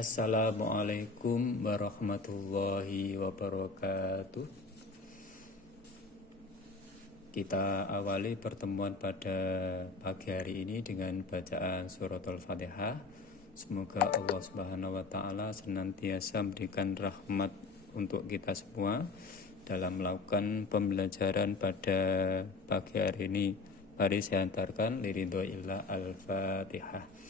Assalamualaikum warahmatullahi wabarakatuh. Kita awali pertemuan pada pagi hari ini dengan bacaan surat Al-Fatihah. Semoga Allah Subhanahu wa taala senantiasa memberikan rahmat untuk kita semua dalam melakukan pembelajaran pada pagi hari ini. Mari saya antarkan liridhoillah Al-Fatihah.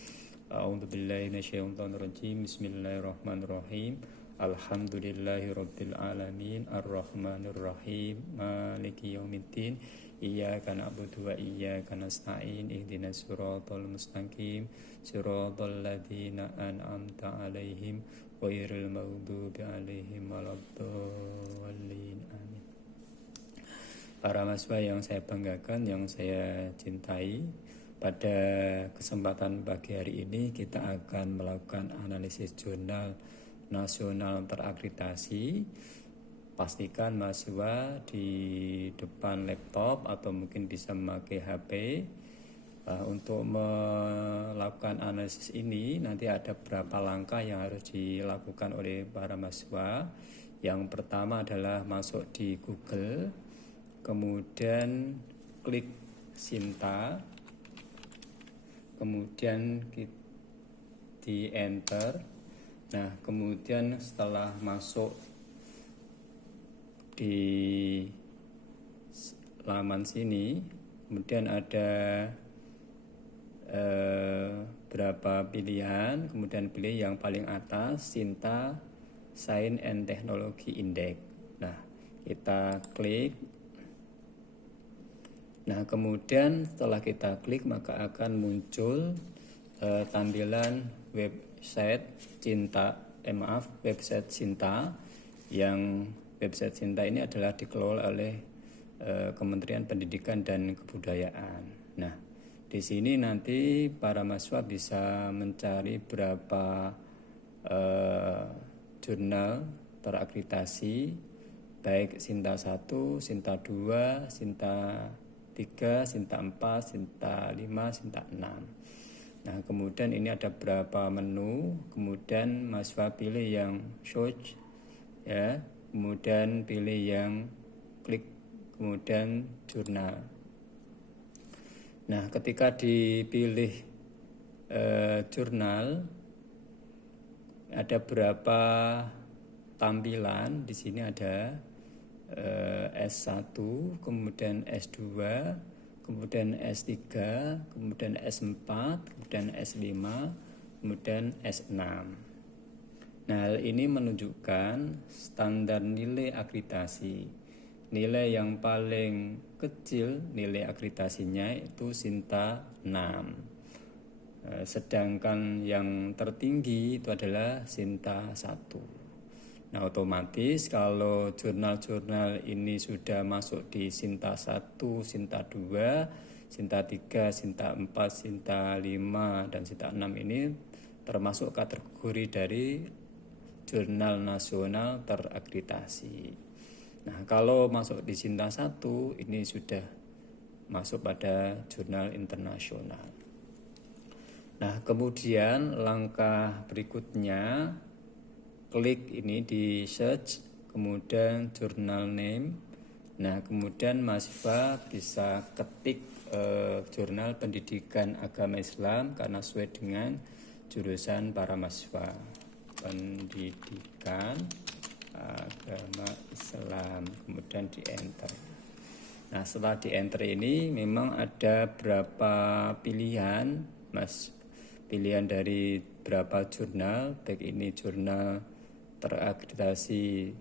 A'udzubillahi minasyaitonirrajim. Bismillahirrahmanirrahim. Alhamdulillahirabbil alamin arrahmanirrahim maliki yaumiddin iyyaka na'budu wa iyyaka nasta'in ihdinas siratal mustaqim siratal ladzina an'amta 'alaihim ghairil maghdubi 'alaihim waladdallin. Amin. Para mahasiswa yang saya banggakan, yang saya cintai, pada kesempatan pagi hari ini kita akan melakukan analisis jurnal nasional terakreditasi. Pastikan mahasiswa di depan laptop atau mungkin bisa memakai HP. Untuk melakukan analisis ini nanti ada beberapa langkah yang harus dilakukan oleh para mahasiswa. Yang pertama adalah masuk di Google, kemudian klik Sinta, kemudian di enter. Nah, kemudian setelah masuk di laman sini, kemudian ada berapa pilihan, kemudian pilih yang paling atas, Sinta Science and Technology Index. Nah, kita klik. Nah, kemudian setelah kita klik maka akan muncul tampilan website website Sinta. Yang website Sinta ini adalah dikelola oleh Kementerian Pendidikan dan Kebudayaan. Nah, di sini nanti para mahasiswa bisa mencari berapa jurnal terakreditasi, baik Sinta 1, Sinta 2, Sinta 3, Sinta 4, Sinta 5, Sinta 6. Nah, kemudian ini ada berapa menu, kemudian mahasiswa pilih yang search, ya, kemudian pilih yang klik, kemudian jurnal. Nah, ketika dipilih jurnal, ada berapa tampilan. Di sini ada S1, kemudian S2, kemudian S3, kemudian S4, kemudian S5, kemudian S6. Nah, hal ini menunjukkan standar nilai akreditasi. Nilai yang paling kecil nilai akreditasinya itu Sinta 6. Sedangkan yang tertinggi itu adalah Sinta 1. Nah, otomatis kalau jurnal-jurnal ini sudah masuk di Sinta 1, Sinta 2, Sinta 3, Sinta 4, Sinta 5, dan Sinta 6 ini termasuk kategori dari jurnal nasional terakreditasi. Nah, kalau masuk di Sinta 1 ini sudah masuk pada jurnal internasional. Nah, kemudian langkah berikutnya, klik ini di search, kemudian jurnal name. Nah, kemudian mahasiswa bisa ketik jurnal pendidikan agama Islam karena sesuai dengan jurusan para mahasiswa. Pendidikan agama Islam, kemudian di enter. Nah, setelah di enter ini memang ada berapa pilihan, pilihan dari berapa jurnal, baik ini jurnal terakreditasi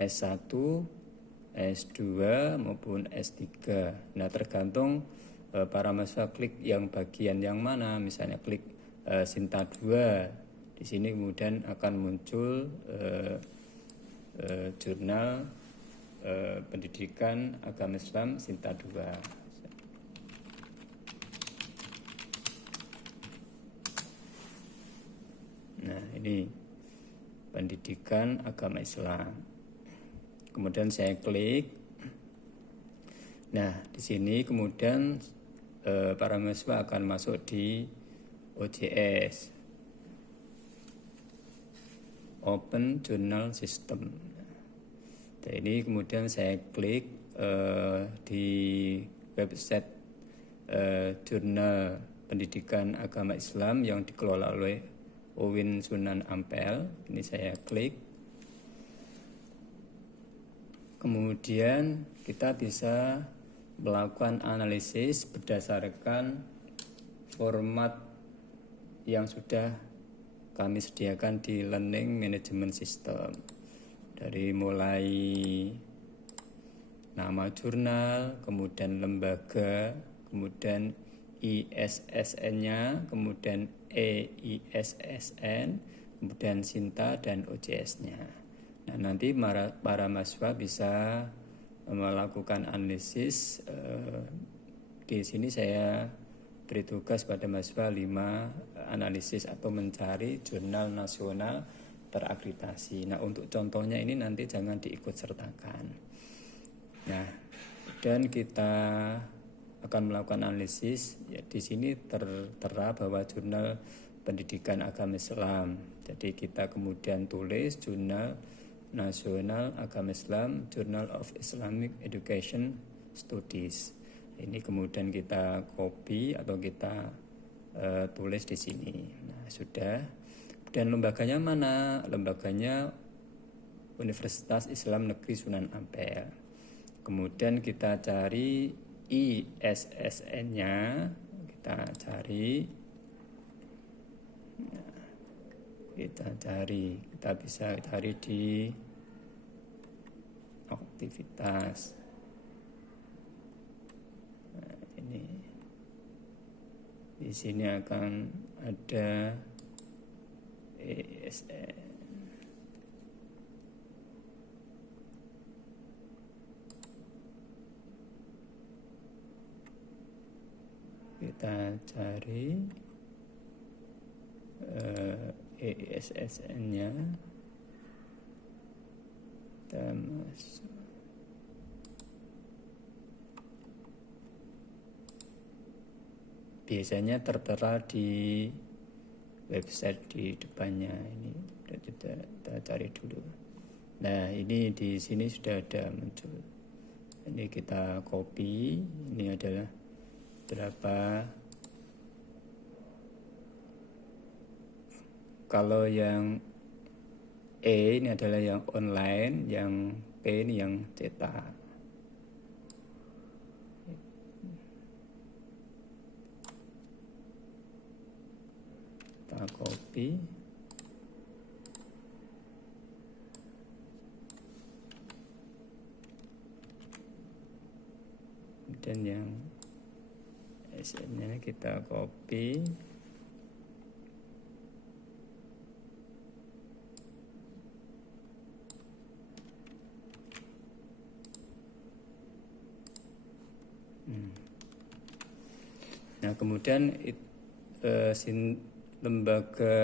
S1, S2 maupun S3. Nah, tergantung para mahasiswa klik yang bagian yang mana. Misalnya klik Sinta 2, di sini kemudian akan muncul jurnal pendidikan agama Islam Sinta 2. Nah, ini pendidikan agama Islam. Kemudian saya klik. Nah, di sini kemudian para mahasiswa akan masuk di OJS. Open Journal System. Nah, ini kemudian saya klik di website jurnal pendidikan agama Islam yang dikelola oleh UIN Sunan Ampel. Ini saya klik. Kemudian kita bisa melakukan analisis berdasarkan format yang sudah kami sediakan di Learning Management System. Dari mulai nama jurnal, kemudian lembaga, kemudian ISSN-nya, kemudian EISSN, kemudian SINTA dan OJS-nya. Nah, nanti para mahasiswa bisa melakukan analisis. Di sini saya beri tugas pada mahasiswa 5 analisis atau mencari jurnal nasional terakreditasi. Nah, untuk contohnya ini nanti jangan diikut sertakan. Nah, dan kita akan melakukan analisis. Ya, di sini tertera bahwa jurnal pendidikan agama Islam. Jadi kita kemudian tulis jurnal nasional agama Islam, Journal of Islamic Education Studies. Ini kemudian kita copy atau kita tulis di sini. Nah, sudah. Dan lembaganya mana? Lembaganya Universitas Islam Negeri Sunan Ampel. Kemudian kita cari ISSN-nya, kita cari. Nah, kita bisa cari di aktivitas. Nah, ini di sini akan ada ESN. Kita cari ESSN-nya. Kita masuk. Biasanya tertera di website di depannya. Ini kita cari dulu. Nah, ini di sini sudah ada muncul. Ini kita copy. Ini adalah berapa. Kalau yang E ini adalah yang online, yang P ini yang cetak. Kita copy. Dan yang SN-nya kita copy. Nah, kemudian lembaga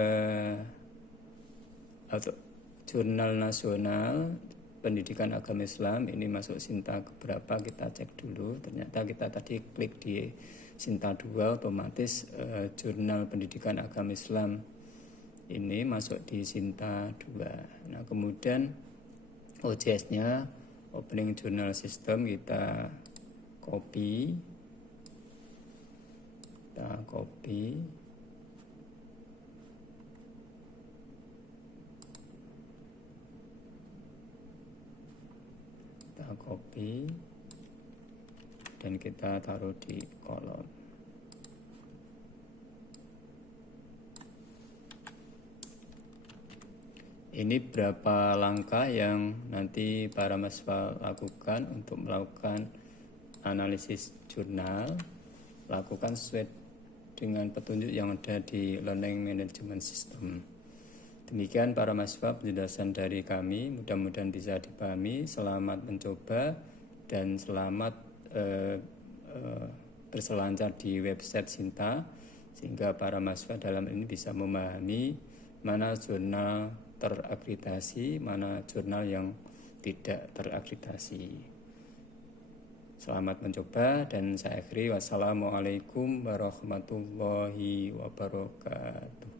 atau jurnal nasional pendidikan agama Islam ini masuk SINTA keberapa, kita cek dulu. Ternyata kita tadi klik di SINTA 2, otomatis jurnal pendidikan agama Islam ini masuk di SINTA 2. Nah, kemudian OJS-nya, Opening Journal System, kita copy. Kita copy. Kita copy. Dan kita taruh di kolom. Ini berapa langkah yang nanti para mahasiswa lakukan untuk melakukan analisis jurnal. Lakukan sesuai dengan petunjuk yang ada di Learning Management System. Demikian para mahasiswa penjelasan dari kami, mudah-mudahan bisa dipahami. Selamat mencoba dan selamat berselancar di website SINTA, sehingga para mahasiswa dalam ini bisa memahami mana jurnal terakreditasi, mana jurnal yang tidak terakreditasi. Selamat mencoba dan saya akhiri. Wassalamualaikum warahmatullahi wabarakatuh.